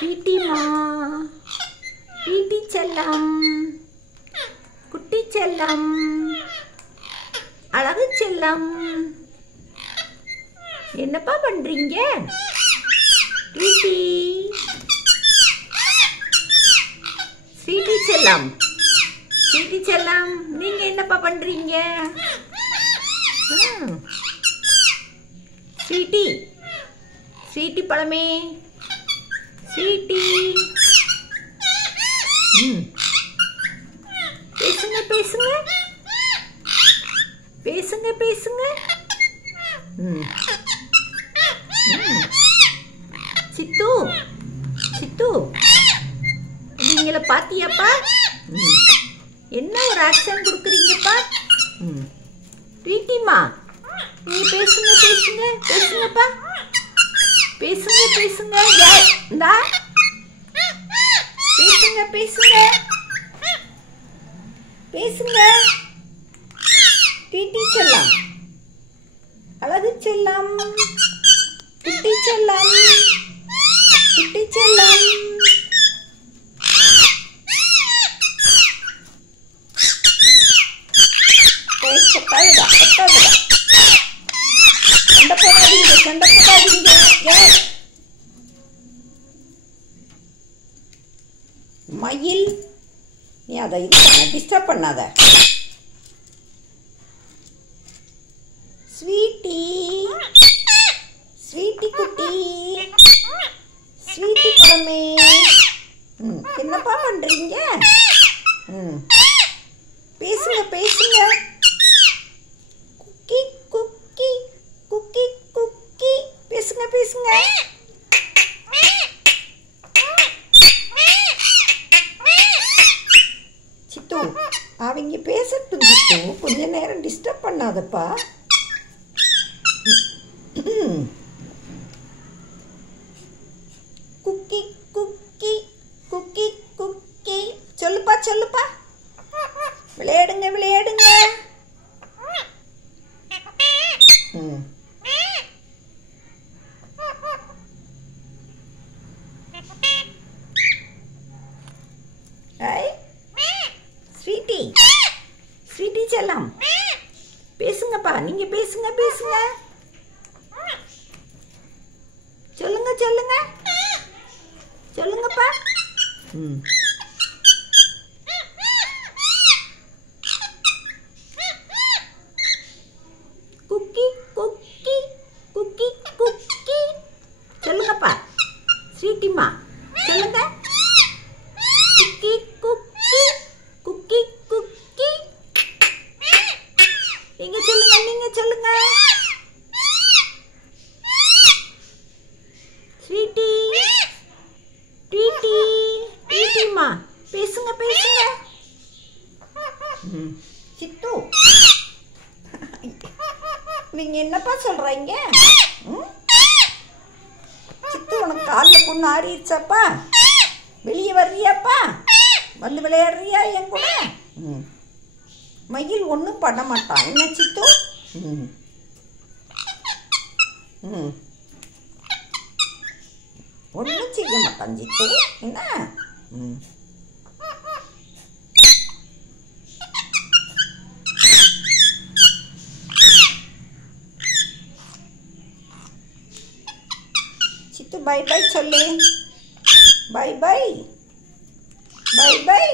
வீட்டிமா, வீட்டி செல்லம், குட்டி செல்லம், அழகு செல்லம், என்னப்பா பண்றீங்க? வீட்டி, ஸ்வீட்டி செல்லம், ஸ்வீட்டி செல்லம், நீங்க என்னப்பா பண்றீங்க? ஸ்வீட்டி, ஸ்வீட்டி பழமே, ஸ்வீட்டி. பேசுங்க பேசுங்க பேசுங்க பேசுங்க. சித்து, சித்து, நீங்கள பாத்தியாப்பா? என்ன ஒரு ஆக்ஷன் கொடுக்குறீங்கப்பா? வீட்டிமா, நீங்க பேசுங்க பேசுங்க பேசுங்கப்பா, பேசுங்க பேசுங்க. இந்தா பேசுங்க பேசுங்க பேசுங்க. வீட்டி செல்லம், அழகு செல்லம், குட்டி செல்லம், குட்டி செல்லம். கொட்டாதுடா கொட்டாதுடா, சண்டை போடாதீங்க சண்டை போடாதீங்க. மயில், நீ அதை இது பண்ண டிஸ்டர்ப் பண்ணாத. ஸ்வீட்டி, ஸ்வீட்டி குட்டி, ஸ்வீட்டி பழமே, என்னப்பா பண்றீங்க? பேசுங்க பேசுங்க. குக்கி குக்கி குக்கி குக்கி, பேசுங்க பேசுங்க. சித்து, அவங்க பேசட்டும் சித்து, கொஞ்ச நேரம் டிஸ்டர்ப் பண்ணாதப்பா. குக்கி குக்கி குக்கி குக்கி, சொல்லுப்பா சொல்லுப்பா. விளையாடுங்க விளையாடுங்க. ஸ்வீட்டி, ஸ்வீட்டி செல்லம், பேசுங்கப்பா, நீங்க பேசுங்க பேசுங்க. சொல்லுங்க சொல்லுங்க சொல்லுங்கப்பா. குக்கி குக்கி குக்கி குக்கி, சொல்லுங்கப்பா. ஸ்வீட்டிமா சொல்லுங்க. குக்கி குக்கி குக்கி குக்கி, நீங்க சொல்லுங்க நீங்க சொல்லுங்க. ஸ்வீட்டி, ட்வீட்டி, ட்வீட்டிமா, பேசுங்க பேசுங்க. சித்து, நீங்க என்னப்பா சொல்றீங்க? சித்து, உனக்கு காலில் புண்ணு ஆறிடுச்சாப்பா? வெளியே வர்றியாப்பா? வந்து விளையாடுறியா என் கூட? மயில் ஒன்றும் பண்ண மாட்டான் என்ன சித்து? ஒன்றும் செய்ய மாட்டான் சித்து என்ன? சித்து, பை பை சொல்லு. Bye bye bye by.